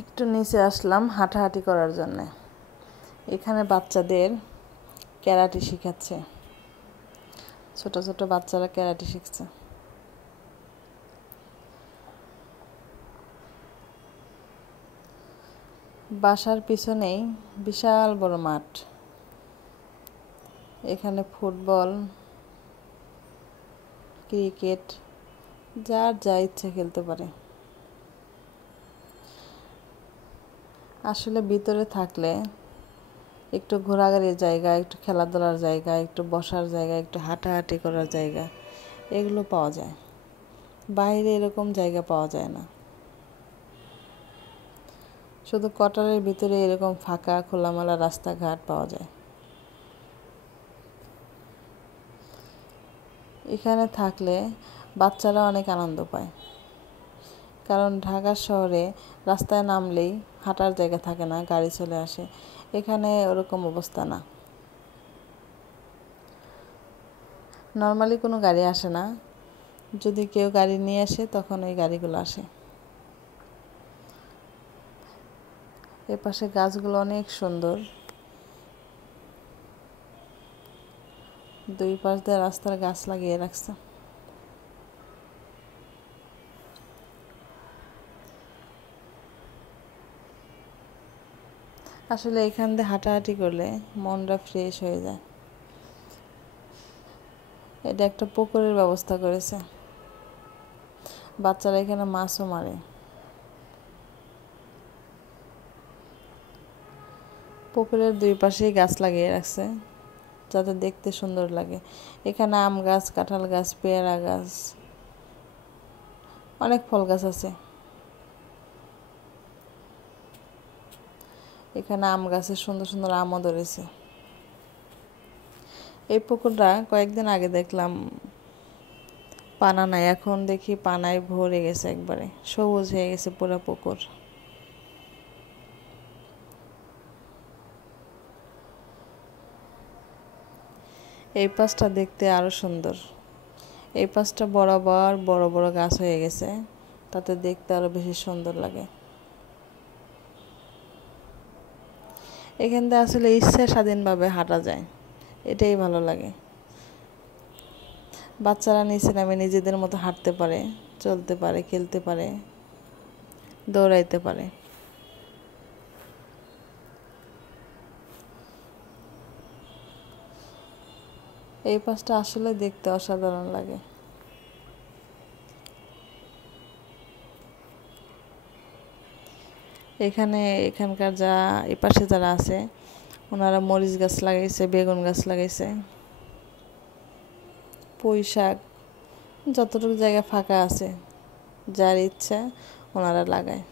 একটু নিচে আসলাম হাঁটাহাঁটি করার জন্য। এখানে বাচ্চাদের ক্যারাটে শেখাচ্ছে, ছোট ছোট বাচ্চারা ক্যারাটে শিখছে। বাসার পিছনেই বিশাল বড় মাঠ। এখানে ফুটবল, ক্রিকেট, যার যা ইচ্ছা খেলতে পারে। আসলে ভিতরে থাকলে একটু ঘোরাঘুরির জায়গা, একটু খেলাধুলার জায়গা, একটু বসার জায়গা, একটু হাঁটাহাঁটি করার জায়গা, এগুলো পাওয়া যায়। বাইরে এরকম জায়গা পাওয়া যায় না। শুধু কোয়ার্টারের ভিতরে এরকম ফাঁকা খোলামেলা রাস্তাঘাট পাওয়া যায়। এখানে থাকলে বাচ্চারা অনেক আনন্দ পায়, কারণ ঢাকা শহরে রাস্তায় নামলেই হাঁটার জায়গা থাকে না, গাড়ি চলে আসে। এখানে ওরকম অবস্থা না। নর্মালি কোনো গাড়ি আসে না, যদি কেউ গাড়ি নিয়ে আসে তখন ওই গাড়িগুলো আসে। এপাশে গাছগুলো অনেক সুন্দর। দুই পাশ দিয়ে রাস্তার গাছ লাগিয়ে রাখছে। আসলে এখান দিয়ে হাঁটাহাঁটি করলে মনটা ফ্রেশ হয়ে যায়। এটা একটা পুকুরের ব্যবস্থা করেছে, বাচ্চারা এখানে মাছও মারে। পুকুরের দুই পাশেই গাছ লাগিয়ে রাখছে যাতে দেখতে সুন্দর লাগে। এখানে আম গাছ, কাঁঠাল গাছ, পেয়ারা গাছ, অনেক ফল গাছ আছে। এখানে আম গাছে সুন্দর সুন্দর আমও ধরেছে। এই পুকুরটা কয়েকদিন আগে দেখলাম পানা নাই, এখন দেখি পানায় ভরে গেছে, একবারে সবুজ হয়ে গেছে পুরো পুকুর। এই পাশটা দেখতে আরো সুন্দর। এই পাশটা বরাবর বড় বড় গাছ হয়ে গেছে, তাতে দেখতে আরো বেশি সুন্দর লাগে। এখান থেকে আসলে ইচ্ছা স্বাধীনভাবে হাঁটা যায়, এটাই ভালো লাগে। বাচ্চারা নিচে নামে নিজেদের মতো হাঁটতে পারে, চলতে পারে, খেলতে পারে, দৌড়াইতে পারে। এই পাশটা আসলে দেখতে অসাধারণ লাগে। এখানকার এই পাশে যারা আছে ওনারা মরিচ গাছ লাগাইছে, বেগুন গাছ লাগাইছে, পুঁই শাক, যতটুকু জায়গা ফাঁকা আছে যার ইচ্ছা ওনারা লাগায়।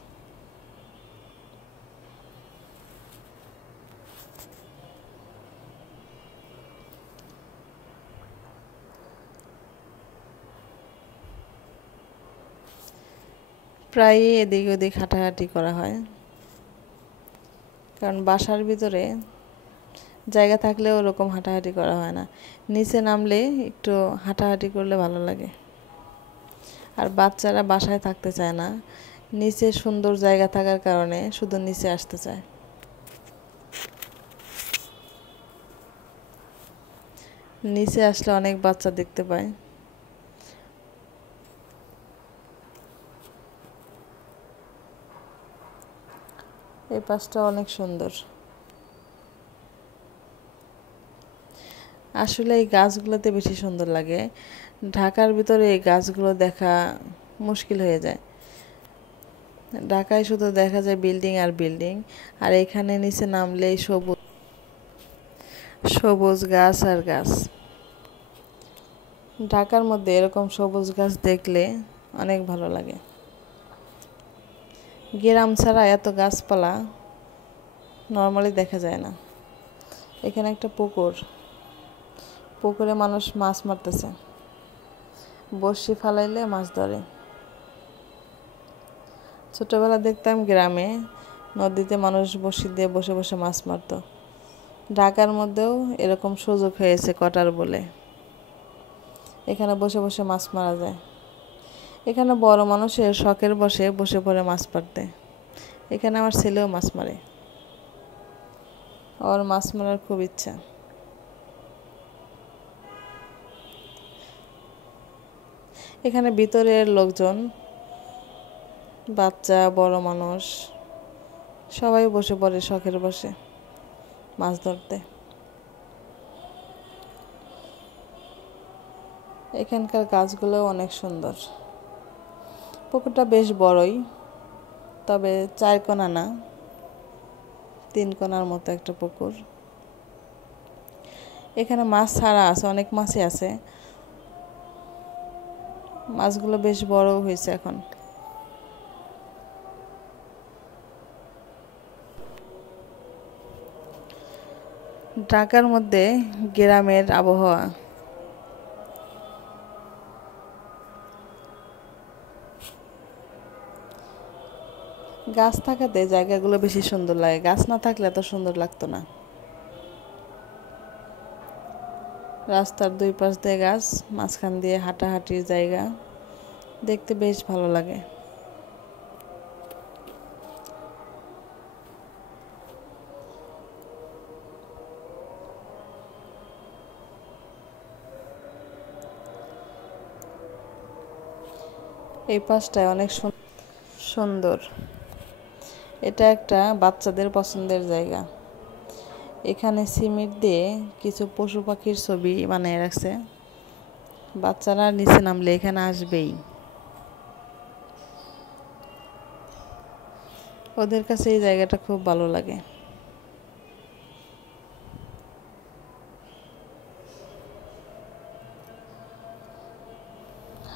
প্রায়ই এদিক ওদিক হাঁটাহাঁটি করা হয়, কারণ বাসার ভিতরে জায়গা থাকলে ওরকম হাঁটাহাঁটি করা হয় না। নিচে নামলে একটু হাঁটাহাঁটি করলে ভালো লাগে। আর বাচ্চারা বাসায় থাকতে চায় না, নিচে সুন্দর জায়গা থাকার কারণে শুধু নিচে আসতে চায়। নিচে আসলে অনেক বাচ্চা দেখতে পায়। এই পাশটা অনেক সুন্দর। আসলে এই গাছগুলোতে বেশি সুন্দর লাগে। ঢাকার ভিতরে এই গাছগুলো দেখা মুশকিল হয়ে যায়। ঢাকায় শুধু দেখা যায় বিল্ডিং আর বিল্ডিং, আর এখানে নিচে নামলেই সবুজ সবুজ গাছ আর গাছ। ঢাকার মধ্যে এরকম সবুজ গাছ দেখলে অনেক ভালো লাগে। গ্রাম ছাড়া এত গাছপালা নর্মালি দেখা যায় না। এখানে একটা পুকুরে মানুষ মাছ মারতেছে, বড়শি ফালাইলে মাছ ধরে। ছোটবেলা দেখতাম গ্রামে নদীতে মানুষ বড়শি দিয়ে বসে বসে মাছ মারত। ঢাকার মধ্যেও এরকম সুযোগ হয়েছে কোয়ার্টার বলে, এখানে বসে বসে মাছ মারা যায়। এখানে বড় মানুষের শখের বসে বসে পড়ে মাছ মারতে, এখানে আমার ছেলেও মাছ মারে, ওর মাছ মারার খুব ইচ্ছা। এখানে ভিতরের লোকজন, বাচ্চা বড় মানুষ সবাই বসে পড়ে শখের বসে মাছ ধরতে। এখানকার গাছগুলো অনেক সুন্দর। পুকুরটা বেশ বড়ই, তবে 4 কোনা না, 3 কোনার মতো একটা পুকুর। এখানে মাছ ছাড়া আছে, অনেক মাছই আছে, মাছগুলো বেশ বড় হয়েছে এখন। ঢাকার মধ্যে গ্রামের আবহাওয়া। গাছ থাকাতে জায়গাগুলো বেশি সুন্দর লাগে, গাছ না থাকলে এত সুন্দর লাগতো না। রাস্তার 2 পাশ দিয়ে গাছ, মাঝখান দিয়ে হাঁটাহাঁটির জায়গা, দেখতে বেশ ভালো লাগে। এই পাশটায় অনেক সুন্দর। এটা একটা বাচ্চাদের পছন্দের জায়গা। এখানে সিমেন্ট দিয়ে কিছু পশু পাখির ছবি বানিয়ে রাখছে, বাচ্চারা নিচে নামলে এখানে আসবেই। ওদের কাছে এই জায়গাটা খুব ভালো লাগে।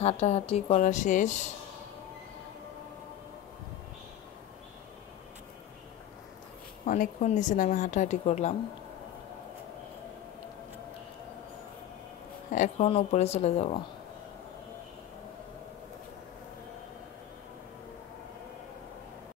হাঁটাহাঁটি করা শেষ, অনেকক্ষণ নিচে নামে হাঁটাহাঁটি করলাম, এখন উপরে চলে যাব।